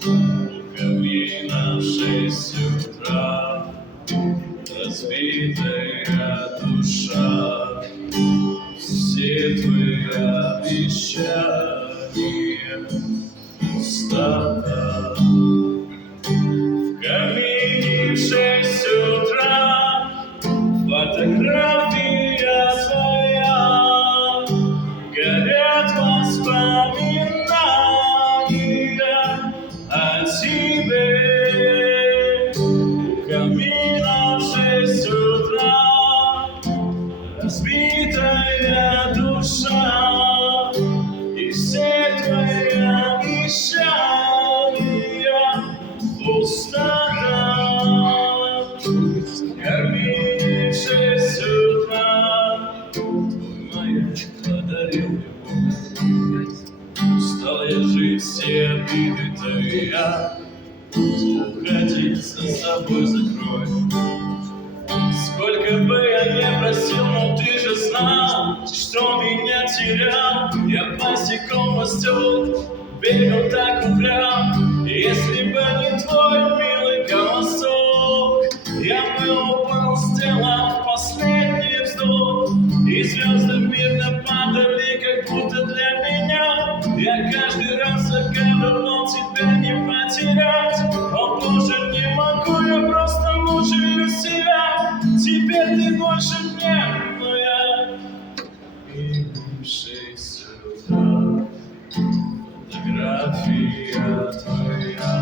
Камина в 6 утра, разбитая душа, все твои обещания пустота. В камине в 6 утра фотография твоя, горят воспоминания о тебе. У камина в 6 утра разбитая душа, и все твои обещания пустота. В камине в 6 утра твой маяк подарил любовь. Устал я жить, все обиды-то я уходи, за собой закрой. Сколько бы я не просил, но ты же знал, что меня терял. Я босиком по стёклу бегал так упрям. Если бы не твой милый голосок, я бы упал, сделав последний вздох. И звезды мирно падали, как будто для меня. Я каждый раз загадывал тебя не потерять. О Боже, не могу, я просто мучаю себя. Теперь ты больше мне, но я и в 6 утра фотография твоя.